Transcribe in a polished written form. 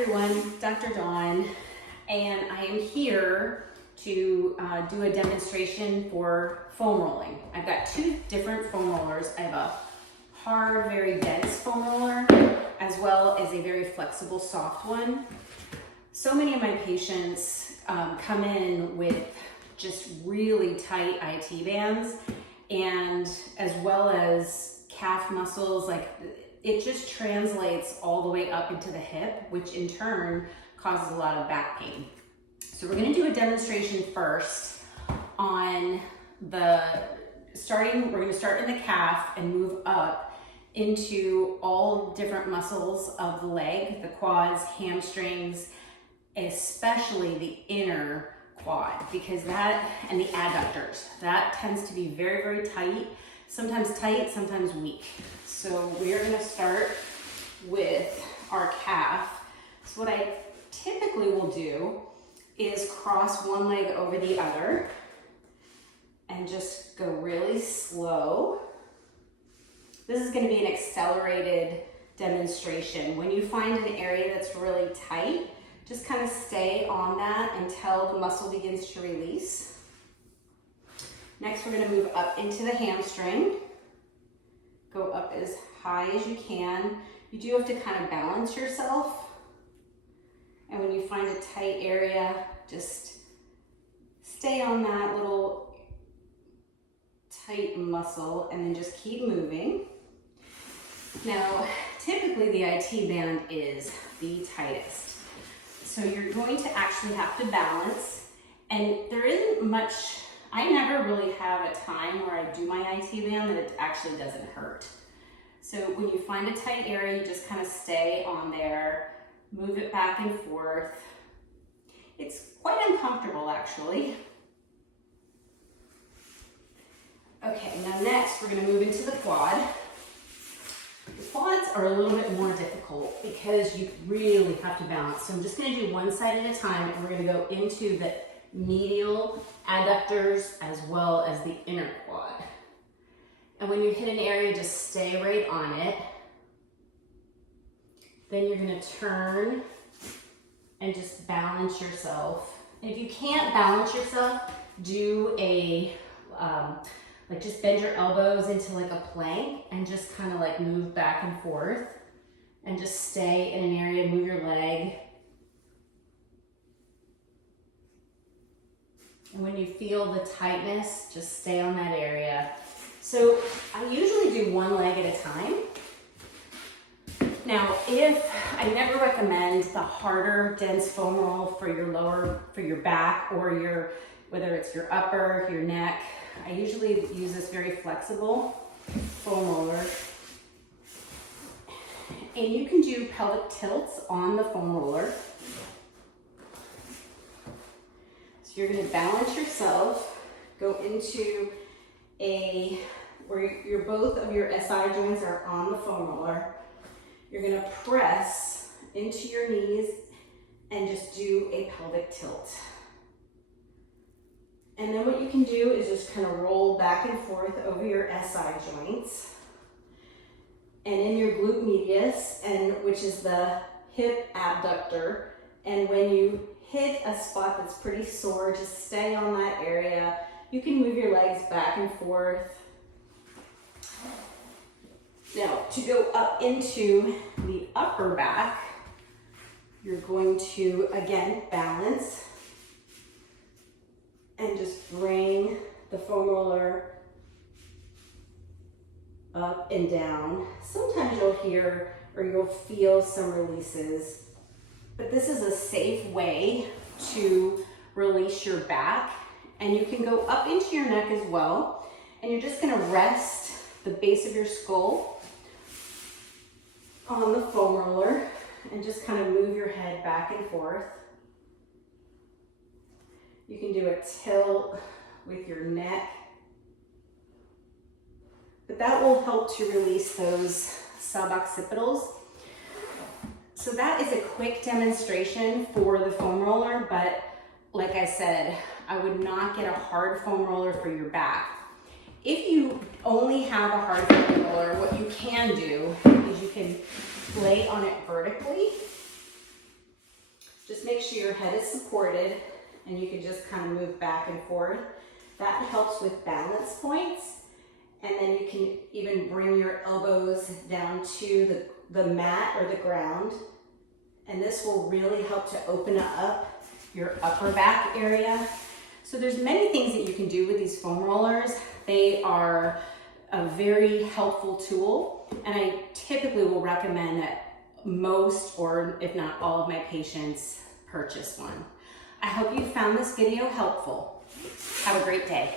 everyone, Dr. Dawn, and I am here to do a demonstration for foam rolling. I've got two different foam rollers. I have a hard, very dense foam roller, as well as a very flexible, soft one. So many of my patients come in with just really tight IT bands, and as well as calf muscles, like it just translates all the way up into the hip, which in turn causes a lot of back pain. So we're gonna do a demonstration first on we're gonna start in the calf and move up into all different muscles of the leg, the quads, hamstrings, especially the inner quad, because and the adductors, that tends to be very, very tight, sometimes weak. So we're gonna start with our calf. So what I typically will do is cross one leg over the other and just go really slow. This is gonna be an accelerated demonstration. When you find an area that's really tight, just kind of stay on that until the muscle begins to release. Next, we're gonna move up into the hamstring. Go up as high as you can. You do have to kind of balance yourself. And when you find a tight area, just stay on that little tight muscle and then just keep moving. Now, typically the IT band is the tightest. So you're going to actually have to balance, and there isn't much, I never really have a time where I do my IT band that it actually doesn't hurt. So when you find a tight area, you just kind of stay on there, move it back and forth. It's quite uncomfortable actually. Okay, now next we're gonna move into the quad. The quads are a little bit more difficult because you really have to balance. So I'm just gonna do one side at a time, and we're gonna go into the medial adductors as well as the inner quad. And when you hit an area, just stay right on it. Then you're gonna turn and just balance yourself. And if you can't balance yourself, do a, like just bend your elbows into like a plank and just kind of like move back and forth and just stay in an area, move your leg. And when you feel the tightness, just stay on that area. So I usually do one leg at a time. Now, I never recommend the harder, dense foam roll for your back or whether it's your upper, your neck. I usually use this very flexible foam roller. And you can do pelvic tilts on the foam roller. So you're gonna balance yourself, go into where both of your SI joints are on the foam roller. You're gonna press into your knees and just do a pelvic tilt. And then what you can do is just kind of roll back and forth over your SI joints. And in your glute medius, which is the hip abductor, and when you hit a spot that's pretty sore, just stay on that area. You can move your legs back and forth. Now, to go up into the upper back, you're going to, again, balance and just bring the foam roller up and down. Sometimes you'll hear or you'll feel some releases, but this is a safe way to release your back. And you can go up into your neck as well. And you're just gonna rest the base of your skull on the foam roller and just kind of move your head back and forth. You can do a tilt with your neck, but that will help to release those suboccipitals. So that is a quick demonstration for the foam roller, but like I said, I would not get a hard foam roller for your back. If you only have a hard foam roller, what you can do is you can lay on it vertically Just make sure your head is supported and you can just kind of move back and forth. That helps with balance points. And then you can even bring your elbows down to the mat or the ground. And this will really help to open up your upper back area. So there's many things that you can do with these foam rollers. They are a very helpful tool, and I typically will recommend that most, or if not all, of my patients purchase one. I hope you found this video helpful. Have a great day.